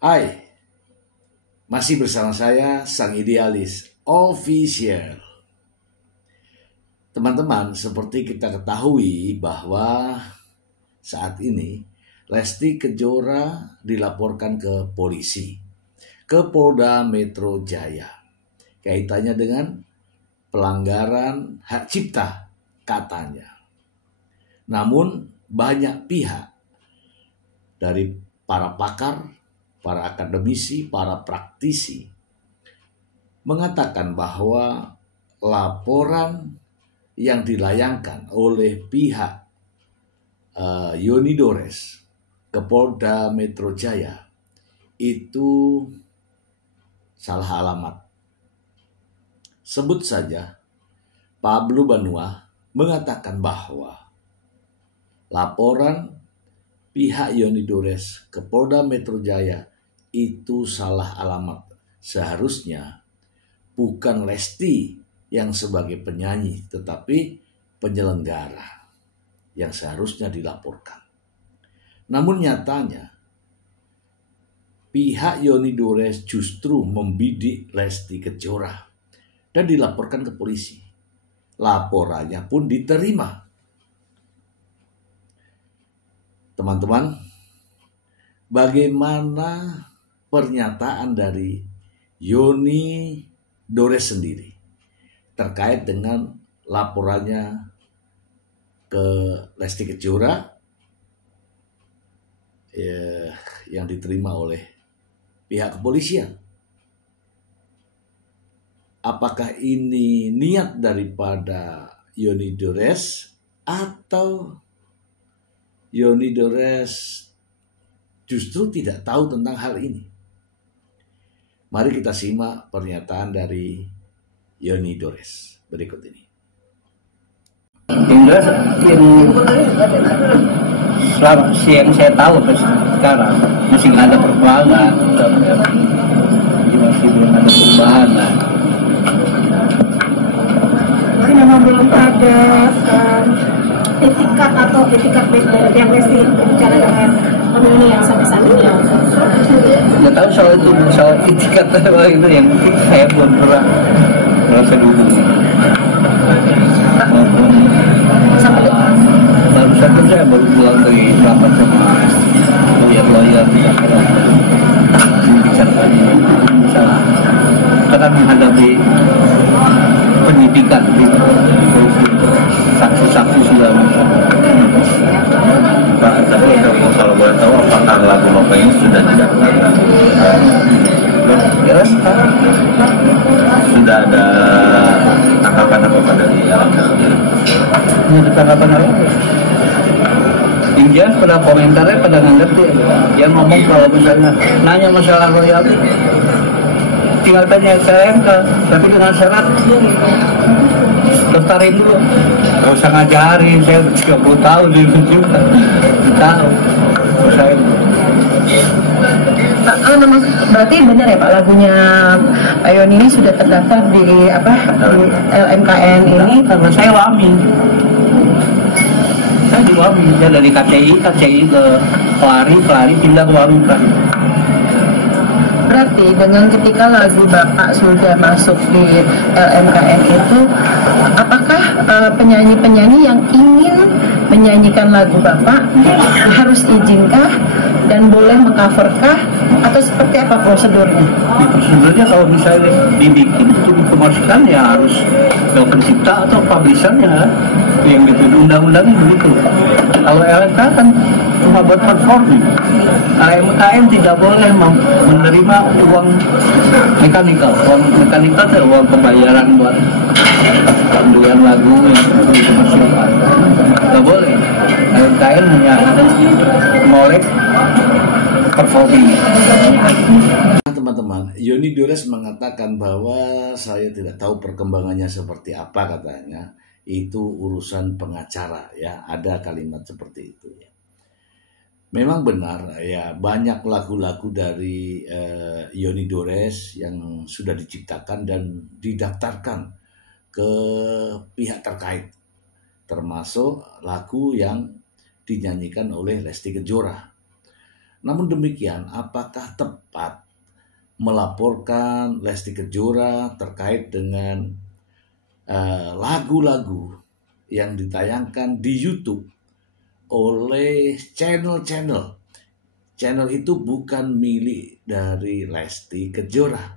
Hai, masih bersama saya Sang Idealis Official. Teman-teman, seperti kita ketahui bahwa saat ini Lesti Kejora dilaporkan ke polisi, ke Polda Metro Jaya, kaitannya dengan pelanggaran hak cipta katanya. Namun banyak pihak dari para pakar, para akademisi, para praktisi mengatakan bahwa laporan yang dilayangkan oleh pihak Yoni Dores ke Polda Metro Jaya itu salah alamat. Sebut saja Pablo Banua mengatakan bahwa laporan pihak Yoni Dores ke Polda Metro Jaya itu salah alamat. Seharusnya bukan Lesti yang sebagai penyanyi, tetapi penyelenggara yang seharusnya dilaporkan. Namun nyatanya pihak Yoni Dores justru membidik Lesti Kejora dan dilaporkan ke polisi. Laporannya pun diterima. Teman-teman, bagaimana pernyataan dari Yoni Dores sendiri terkait dengan laporannya ke Lesti Kejora yang diterima oleh pihak kepolisian? Apakah ini niat daripada Yoni Dores atau Yoni Dores justru tidak tahu tentang hal ini? Mari kita simak pernyataan dari Yoni Dores berikut ini. Selama yang saya tahu sekarang masih nggak ada perkembangan, masih belum ada perubahan. Jadi memang belum ada etikat atau etikat baik dari yang Lesti berbicara dengan ini yang sampai saat ini. Nggak tahu soal itu, soal etikat apa itu yang saya belum pernah merasa dihubungi. Sampai baru saja saya baru pulang dari rapat sama lawyer bicarakan misalnya kita kan menghadapi penyidikan saksi-saksi sudah Pak, tapi kalau boleh tahu apakah lagu Bapak ini sudah didaftar? ya, Sudah ada tanggapan apa dari Alhamdulillah sendiri? ini tanggapan apa? Dia pada komentarnya pada nggak ngerti. Dia ngomong kalau misalnya nanya masalah royalti, tinggal tanya saya tapi dengan syarat daftarin dulu. Gak usah ngajarin, saya 30 tahun di juga tahu. Saya berarti benar ya Pak, lagunya Pak Yoni ini sudah terdaftar di LMKN ini? karena saya wami. Saya di wami, saya dari KCI ke pelari pindah ke wami. Berarti dengan ketika lagu Bapak sudah masuk di LMKN itu, apakah penyanyi-penyanyi yang ingin menyanyikan lagu Bapak harus izinkah dan boleh mengcoverkah atau seperti apa prosedurnya? Sebenarnya kalau misalnya dibikin itu dipromosikan ya harus ke pencipta atau publishernya yang gitu, undang-undangnya begitu. Kalau LMK kan cuma buat performing. LMKM tidak boleh menerima uang mekanikal. Uang mekanikal itu uang pembayaran buat pembelian lagu yang dipromosikan. Tidak boleh. LMKM hanya molek performing. Teman-teman, Yoni Dores mengatakan bahwa saya tidak tahu perkembangannya seperti apa, katanya. Itu urusan pengacara, ya. Ada kalimat seperti itu, ya. Memang benar, ya, banyak lagu-lagu dari Yoni Dores yang sudah diciptakan dan didaftarkan ke pihak terkait, termasuk lagu yang dinyanyikan oleh Lesti Kejora. Namun demikian, apakah tepat melaporkan Lesti Kejora terkait dengan lagu-lagu yang ditayangkan di YouTube oleh channel-channel? Channel itu bukan milik dari Lesti Kejora.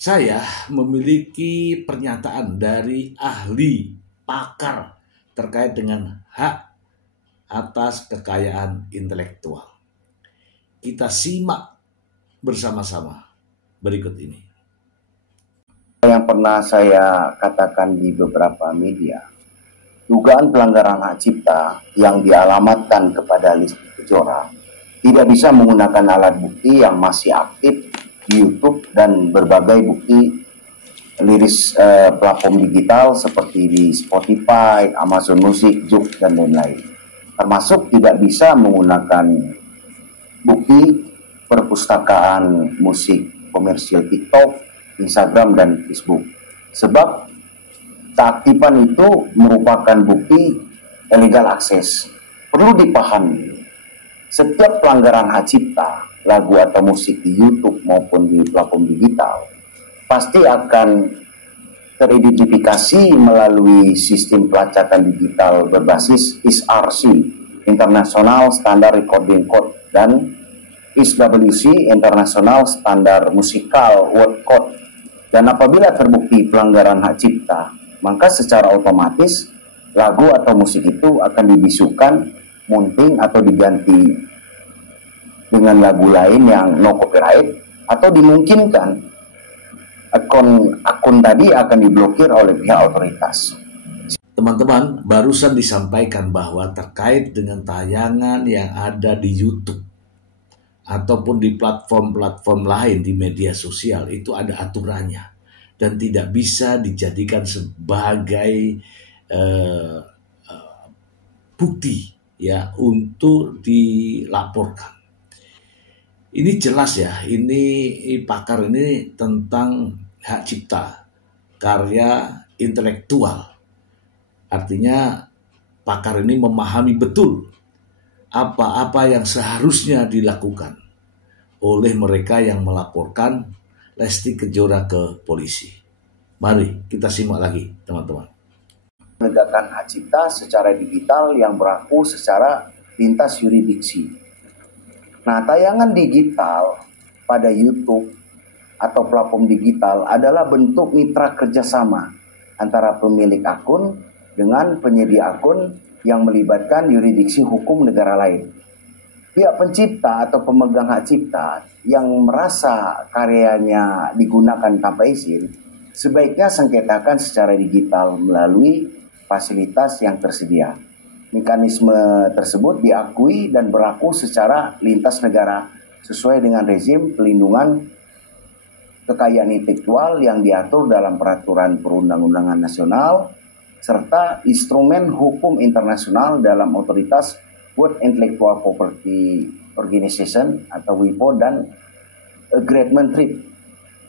Saya memiliki pernyataan dari ahli pakar terkait dengan hak atas kekayaan intelektual. Kita simak bersama-sama berikut ini. Yang pernah saya katakan di beberapa media, dugaan pelanggaran hak cipta yang dialamatkan kepada Lesti Kejora tidak bisa menggunakan alat bukti yang masih aktif di YouTube dan berbagai bukti liris platform digital seperti di Spotify, Amazon Music, Joox, dan lain-lain. Termasuk tidak bisa menggunakan bukti perpustakaan musik komersial TikTok, Instagram, dan Facebook. Sebab keaktifan itu merupakan bukti illegal access. Perlu dipahami, setiap pelanggaran hak cipta, lagu atau musik di YouTube maupun di platform digital, pasti akan teridentifikasi melalui sistem pelacakan digital berbasis ISRC, International Standard Recording Code, dan ISWC, International Standard Musical Word Code. Dan apabila terbukti pelanggaran hak cipta, maka secara otomatis lagu atau musik itu akan dibisukan, munting atau diganti dengan lagu lain yang no copyright, atau dimungkinkan akun tadi akan diblokir oleh pihak otoritas. Teman-teman, barusan disampaikan bahwa terkait dengan tayangan yang ada di YouTube ataupun di platform-platform lain di media sosial, itu ada aturannya dan tidak bisa dijadikan sebagai bukti ya untuk dilaporkan. Ini jelas ya, ini pakar ini tentang hak cipta, karya intelektual. Artinya pakar ini memahami betul apa-apa yang seharusnya dilakukan oleh mereka yang melaporkan Lesti Kejora ke polisi. Mari kita simak lagi, teman-teman. Menegakkan hak cipta secara digital yang berlaku secara lintas yurisdiksi. Nah, tayangan digital pada YouTube atau platform digital adalah bentuk mitra kerjasama antara pemilik akun dengan penyedia akun yang melibatkan yurisdiksi hukum negara lain. Pihak pencipta atau pemegang hak cipta yang merasa karyanya digunakan tanpa izin sebaiknya sengketakan secara digital melalui fasilitas yang tersedia. Mekanisme tersebut diakui dan berlaku secara lintas negara sesuai dengan rezim pelindungan kekayaan intelektual yang diatur dalam peraturan perundang-undangan nasional serta instrumen hukum internasional dalam otoritas World Intellectual Property Organization atau WIPO dan Agreement Treaty.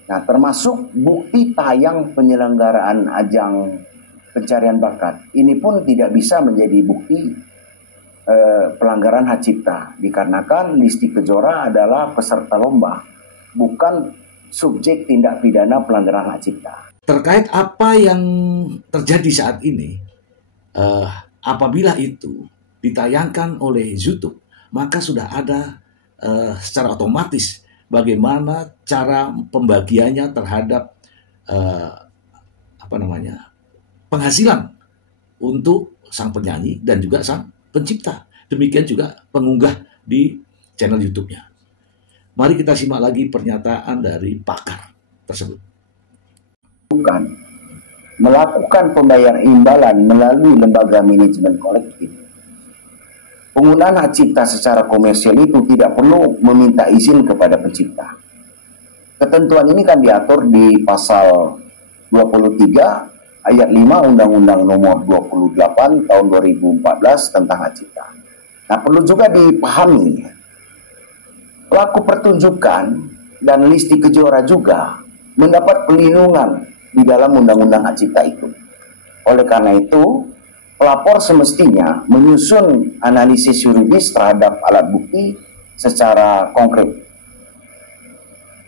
Nah, termasuk bukti tayang penyelenggaraan ajang pencarian bakat. Ini pun tidak bisa menjadi bukti pelanggaran hak cipta dikarenakan Lesti Kejora adalah peserta lomba, bukan subjek tindak pidana pelanggaran hak cipta. Terkait apa yang terjadi saat ini, apabila itu ditayangkan oleh YouTube, maka sudah ada secara otomatis bagaimana cara pembagiannya terhadap penghasilan untuk sang penyanyi dan juga sang pencipta. Demikian juga pengunggah di channel YouTube-nya. Mari kita simak lagi pernyataan dari pakar tersebut. Bukan melakukan pembayaran imbalan melalui lembaga manajemen kolektif. Penggunaan hak cipta secara komersial itu tidak perlu meminta izin kepada pencipta. Ketentuan ini kan diatur di pasal 23 ayat 5 Undang-Undang Nomor 28 Tahun 2014 tentang hak cipta. Nah, perlu juga dipahami, pelaku pertunjukan dan Lesti Kejora juga mendapat perlindungan di dalam Undang-Undang hak cipta itu. Oleh karena itu, pelapor semestinya menyusun analisis yuridis terhadap alat bukti secara konkret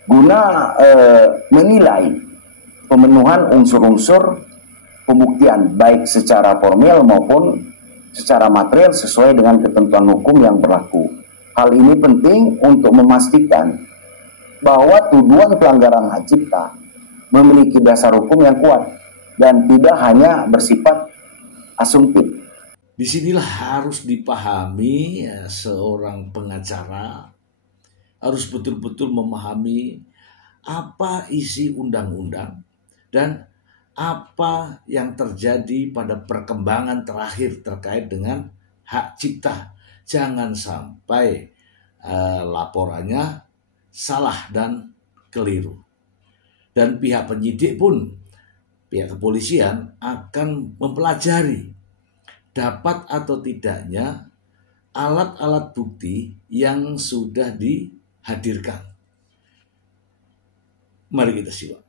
guna menilai pemenuhan unsur-unsur pembuktian baik secara formil maupun secara material sesuai dengan ketentuan hukum yang berlaku. Hal ini penting untuk memastikan bahwa tuduhan pelanggaran hak cipta memiliki dasar hukum yang kuat dan tidak hanya bersifat asumtif. Disinilah harus dipahami ya, seorang pengacara harus betul-betul memahami apa isi undang-undang dan apa yang terjadi pada perkembangan terakhir terkait dengan hak cipta. Jangan sampai laporannya salah dan keliru. Dan pihak penyidik pun, pihak kepolisian akan mempelajari dapat atau tidaknya alat-alat bukti yang sudah dihadirkan. Mari kita simak.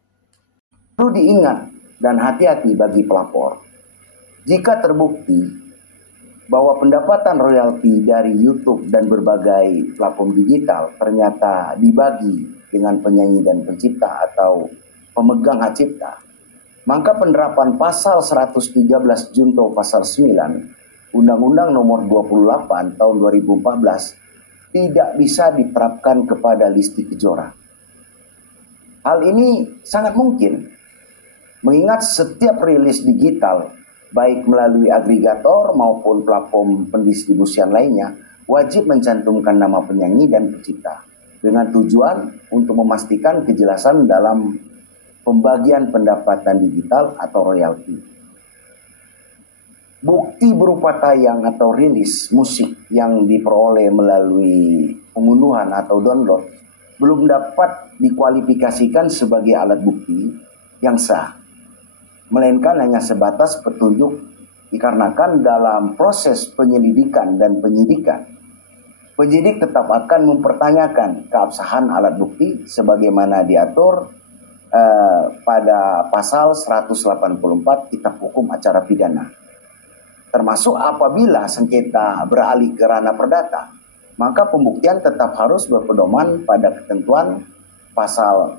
Perlu diingat dan hati-hati bagi pelapor. Jika terbukti bahwa pendapatan royalti dari YouTube dan berbagai platform digital ternyata dibagi dengan penyanyi dan pencipta atau pemegang hak cipta, maka penerapan pasal 113 junto pasal 9 Undang-Undang Nomor 28 Tahun 2014 tidak bisa diterapkan kepada Listi Kejora. Hal ini sangat mungkin mengingat setiap rilis digital baik melalui agregator maupun platform pendistribusian lainnya wajib mencantumkan nama penyanyi dan pencipta dengan tujuan untuk memastikan kejelasan dalam pembagian pendapatan digital atau royalti. Bukti berupa tayang atau rilis musik yang diperoleh melalui pengunduhan atau download belum dapat dikualifikasikan sebagai alat bukti yang sah, melainkan hanya sebatas petunjuk dikarenakan dalam proses penyelidikan dan penyidikan, penyidik tetap akan mempertanyakan keabsahan alat bukti sebagaimana diatur pada pasal 184 Kitab Hukum Acara Pidana. Termasuk apabila sengketa beralih ke ranah perdata, maka pembuktian tetap harus berpedoman pada ketentuan pasal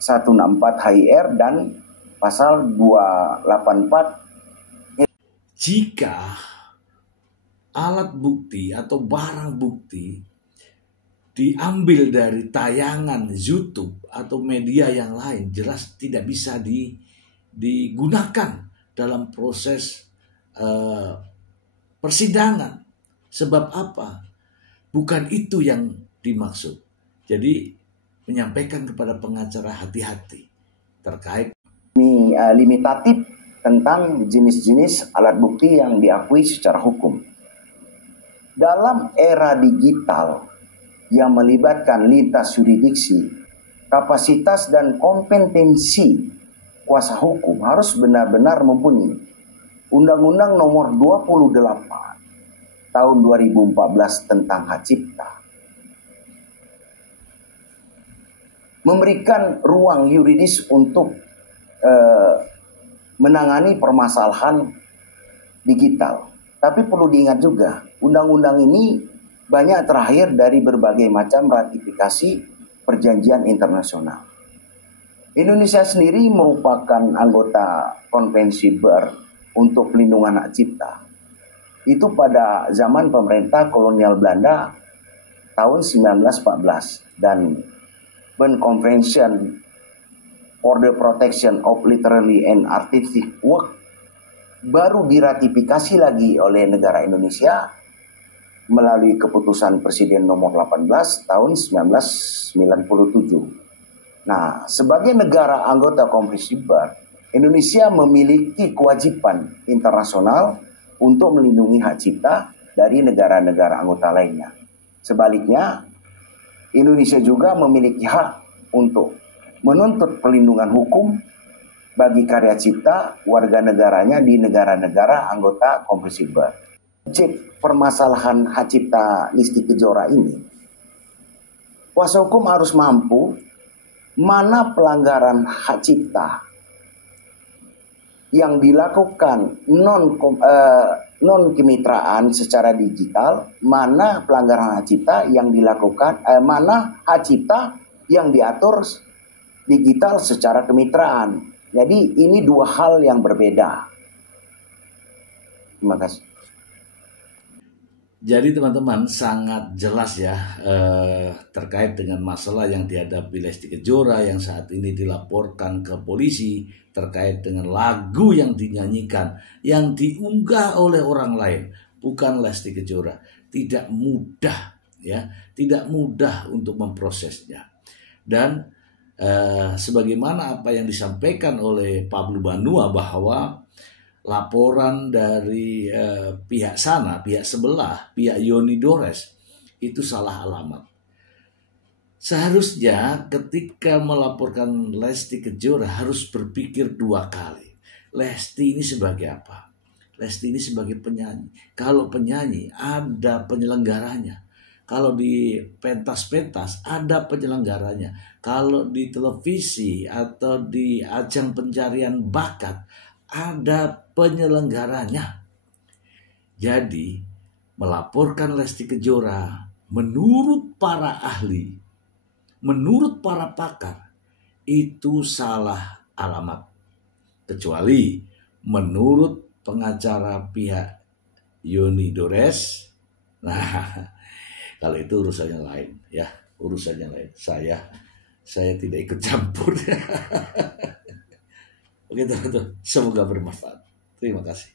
164 HIR dan pasal 284. Jika alat bukti atau barang bukti diambil dari tayangan YouTube atau media yang lain, jelas tidak bisa digunakan dalam proses persidangan. Sebab apa? Bukan itu yang dimaksud. Jadi menyampaikan kepada pengacara hati-hati terkait limitatif tentang jenis-jenis alat bukti yang diakui secara hukum. Dalam era digital yang melibatkan lintas yurisdiksi, kapasitas dan kompetensi kuasa hukum harus benar-benar mumpuni. Undang-Undang Nomor 28 Tahun 2014 tentang hak cipta memberikan ruang yuridis untuk menangani permasalahan digital. Tapi perlu diingat juga, undang-undang ini banyak terlahir dari berbagai macam ratifikasi perjanjian internasional. Indonesia sendiri merupakan anggota Konvensi Bern untuk pelindungan hak cipta. Itu pada zaman pemerintah kolonial Belanda tahun 1914 dan Bern Convention for the Protection of Literary and Artistic Work baru diratifikasi lagi oleh negara Indonesia melalui keputusan Presiden nomor 18 tahun 1997. Nah, sebagai negara anggota Konvensi Bern, Indonesia memiliki kewajiban internasional untuk melindungi hak cipta dari negara-negara anggota lainnya. Sebaliknya, Indonesia juga memiliki hak untuk menuntut perlindungan hukum bagi karya cipta warga negaranya di negara-negara anggota Konvensi Bern. Cek permasalahan hak cipta Listi Kejora ini, kuasa hukum harus mampu mana pelanggaran hak cipta yang dilakukan non kemitraan secara digital, mana pelanggaran hak cipta yang dilakukan, mana hak cipta yang diatur digital secara kemitraan. Jadi ini dua hal yang berbeda. Terima kasih. Jadi teman-teman sangat jelas ya terkait dengan masalah yang dihadapi Lesti Kejora yang saat ini dilaporkan ke polisi terkait dengan lagu yang dinyanyikan, yang diunggah oleh orang lain, bukan Lesti Kejora. Tidak mudah ya, tidak mudah untuk memprosesnya. Dan sebagaimana apa yang disampaikan oleh Pablo Banua bahwa laporan dari pihak sana, pihak sebelah, pihak Yoni Dores itu salah alamat. Seharusnya ketika melaporkan Lesti Kejora harus berpikir dua kali. Lesti ini sebagai apa? Lesti ini sebagai penyanyi. Kalau penyanyi ada penyelenggaranya. Kalau di pentas-pentas ada penyelenggaranya. Kalau di televisi atau di ajang pencarian bakat ada penyelenggaranya. Jadi melaporkan Lesti Kejora menurut para ahli, menurut para pakar itu salah alamat. Kecuali menurut pengacara pihak Yoni Dores. Nah, kalau itu urusannya lain ya, urusannya lain. Saya tidak ikut campur. Oke teman-teman, semoga bermanfaat. Terima kasih.